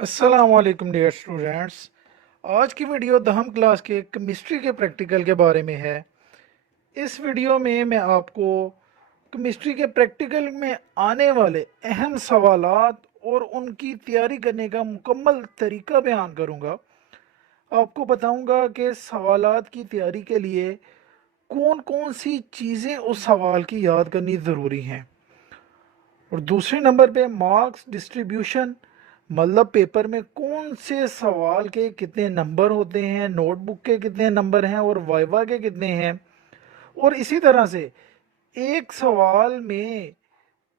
अस्सलाम वालेकुम dear students. आज की वीडियो दहम क्लास के केमिस्ट्री के प्रैक्टिकल के बारे में है। इस वीडियो में मैं आपको केमिस्ट्री के प्रैक्टिकल में आने वाले अहम सवालात और उनकी तैयारी करने का मुकम्मल तरीका बयान करूंगा। आपको बताऊंगा कि सवालात की तैयारी के लिए कौन कौन सी चीज़ें उस सवाल की याद करनी ज़रूरी हैं। और दूसरे नंबर पे मार्क्स डिस्ट्रीब्यूशन, मतलब पेपर में कौन से सवाल के कितने नंबर होते हैं, नोटबुक के कितने नंबर हैं और वाइवा के कितने हैं। और इसी तरह से एक सवाल में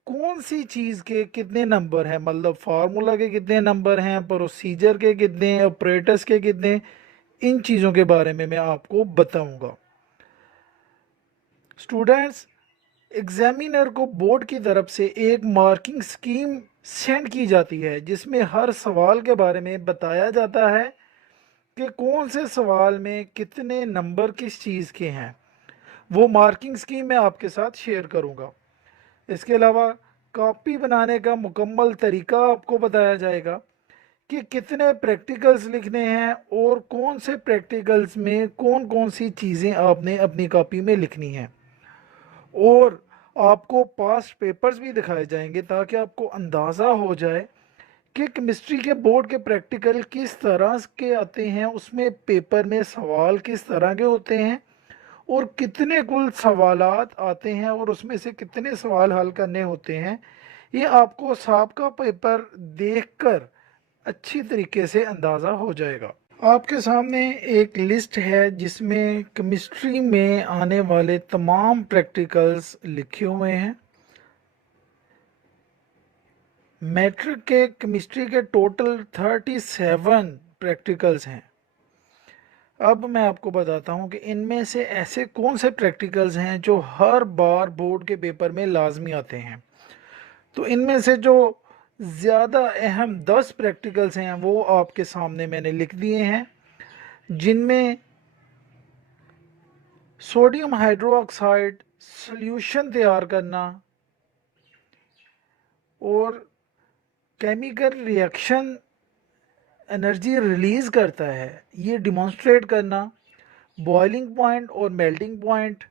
कौन सी चीज़ के कितने नंबर हैं, मतलब फार्मूला के कितने नंबर हैं, प्रोसीजर के कितने, ऑपरेटर्स के कितने, इन चीज़ों के बारे में मैं आपको बताऊंगा। स्टूडेंट्स, एग्जामिनर को बोर्ड की तरफ से एक मार्किंग स्कीम सेंड की जाती है जिसमें हर सवाल के बारे में बताया जाता है कि कौन से सवाल में कितने नंबर किस चीज़ के हैं। वो मार्किंग स्कीम मैं आपके साथ शेयर करूंगा। इसके अलावा कॉपी बनाने का मुकम्मल तरीका आपको बताया जाएगा कि कितने प्रैक्टिकल्स लिखने हैं और कौन से प्रैक्टिकल्स में कौन कौन सी चीज़ें आपने अपनी कॉपी में लिखनी हैं। और आपको पास्ट पेपर्स भी दिखाए जाएंगे ताकि आपको अंदाज़ा हो जाए कि केमिस्ट्री के बोर्ड के प्रैक्टिकल किस तरह के आते हैं, उसमें पेपर में सवाल किस तरह के होते हैं और कितने कुल सवालात आते हैं और उसमें से कितने सवाल हल करने होते हैं। ये आपको साहब पेपर देखकर अच्छी तरीके से अंदाज़ा हो जाएगा। आपके सामने एक लिस्ट है जिसमें केमिस्ट्री में आने वाले तमाम प्रैक्टिकल्स लिखे हुए हैं। मैट्रिक के केमिस्ट्री के टोटल 37 प्रैक्टिकल्स हैं। अब मैं आपको बताता हूं कि इनमें से ऐसे कौन से प्रैक्टिकल्स हैं जो हर बार बोर्ड के पेपर में लाजमी आते हैं। तो इनमें से जो ज़्यादा अहम 10 प्रैक्टिकल्स हैं वो आपके सामने मैंने लिख दिए हैं, जिनमें सोडियम हाइड्रोक्साइड सॉल्यूशन तैयार करना और केमिकल रिएक्शन एनर्जी रिलीज़ करता है ये डिमॉन्स्ट्रेट करना, बॉइलिंग पॉइंट और मेल्टिंग पॉइंट,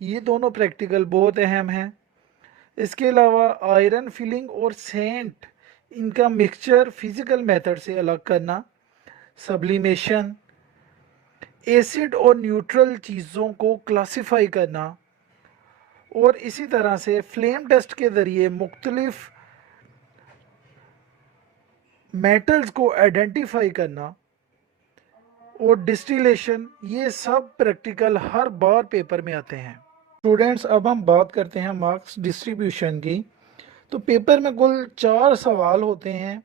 ये दोनों प्रैक्टिकल बहुत अहम हैं। इसके अलावा आयरन फिलिंग और सेंट, इनका मिक्सचर फिज़िकल मेथड से अलग करना, सब्लिमेशन, एसिड और न्यूट्रल चीज़ों को क्लासिफाई करना और इसी तरह से फ्लेम टेस्ट के ज़रिए मुख्तलिफ मेटल्स को आइडेंटिफाई करना और डिस्टिलेशन, ये सब प्रैक्टिकल हर बार पेपर में आते हैं। स्टूडेंट्स, अब हम बात करते हैं मार्क्स डिस्ट्रीब्यूशन की। तो पेपर में कुल 4 सवाल होते हैं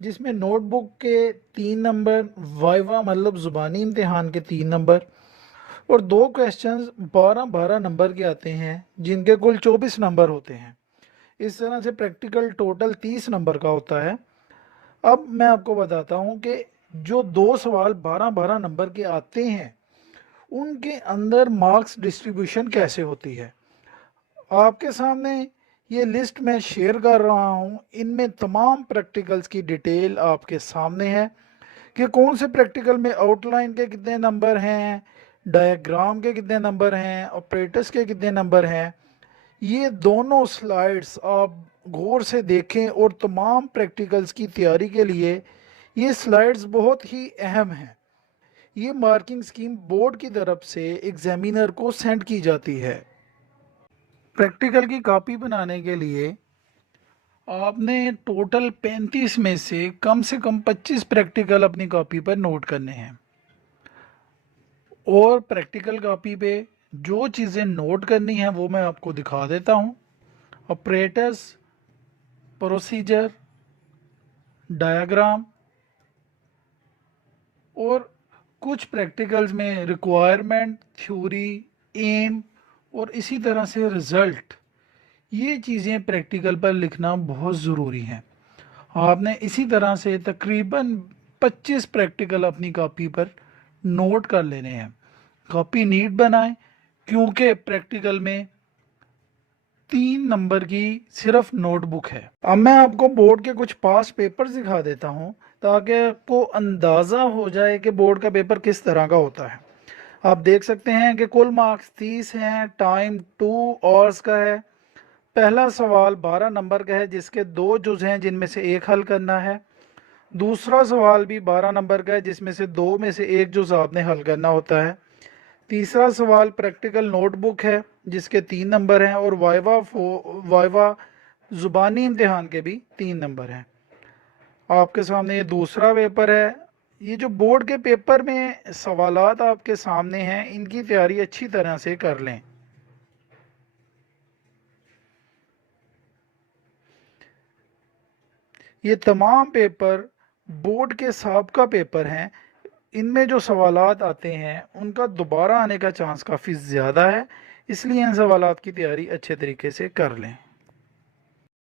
जिसमें नोटबुक के 3 नंबर, वाइवा मतलब ज़ुबानी इम्तिहान के 3 नंबर और 2 क्वेश्चंस 12-12 नंबर के आते हैं जिनके कुल 24 नंबर होते हैं। इस तरह से प्रैक्टिकल टोटल 30 नंबर का होता है। अब मैं आपको बताता हूँ कि जो 2 सवाल 12-12 नंबर के आते हैं उनके अंदर मार्क्स डिस्ट्रीब्यूशन कैसे होती है। आपके सामने ये लिस्ट मैं शेयर कर रहा हूँ, इनमें तमाम प्रैक्टिकल्स की डिटेल आपके सामने है कि कौन से प्रैक्टिकल में आउटलाइन के कितने नंबर हैं, डायग्राम के कितने नंबर हैं, ऑपरेटर्स के कितने नंबर हैं। ये दोनों स्लाइड्स आप गौर से देखें और तमाम प्रैक्टिकल्स की तैयारी के लिए ये स्लाइड्स बहुत ही अहम हैं। ये मार्किंग स्कीम बोर्ड की तरफ से एग्जामिनर को सेंड की जाती है। प्रैक्टिकल की कॉपी बनाने के लिए आपने टोटल 35 में से कम 25 प्रैक्टिकल अपनी कॉपी पर नोट करने हैं। और प्रैक्टिकल कॉपी पे जो चीज़ें नोट करनी हैं वो मैं आपको दिखा देता हूँ। ऑपरेटर्स, प्रोसीजर, डायग्राम और कुछ प्रैक्टिकल्स में रिक्वायरमेंट, थ्योरी, एम और इसी तरह से रिज़ल्ट, ये चीज़ें प्रैक्टिकल पर लिखना बहुत ज़रूरी है। आपने इसी तरह से तकरीबन 25 प्रैक्टिकल अपनी कॉपी पर नोट कर लेने हैं। कॉपी नीट बनाएं क्योंकि प्रैक्टिकल में 3 नंबर की सिर्फ नोटबुक है। अब मैं आपको बोर्ड के कुछ पास पेपर दिखा देता हूँ ताकि आपको अंदाज़ा हो जाए कि बोर्ड का पेपर किस तरह का होता है। आप देख सकते हैं कि कुल मार्क्स 30 हैं, टाइम 2 आवर्स का है। पहला सवाल 12 नंबर का है जिसके 2 जुज हैं जिनमें से एक हल करना है। दूसरा सवाल भी 12 नंबर का है जिसमें से 2 में से एक जुज आपने हल करना होता है। तीसरा सवाल प्रैक्टिकल नोटबुक है जिसके 3 नंबर हैं और वाइवा जुबानी इम्तिहान के भी 3 नंबर हैं। आपके सामने ये दूसरा पेपर है। ये जो बोर्ड के पेपर में सवालात आपके सामने हैं इनकी तैयारी अच्छी तरह से कर लें। ये तमाम पेपर बोर्ड के साबका पेपर हैं। इनमें जो सवालात आते हैं उनका दोबारा आने का चांस काफ़ी ज़्यादा है, इसलिए इन सवालात की तैयारी अच्छे तरीके से कर लें।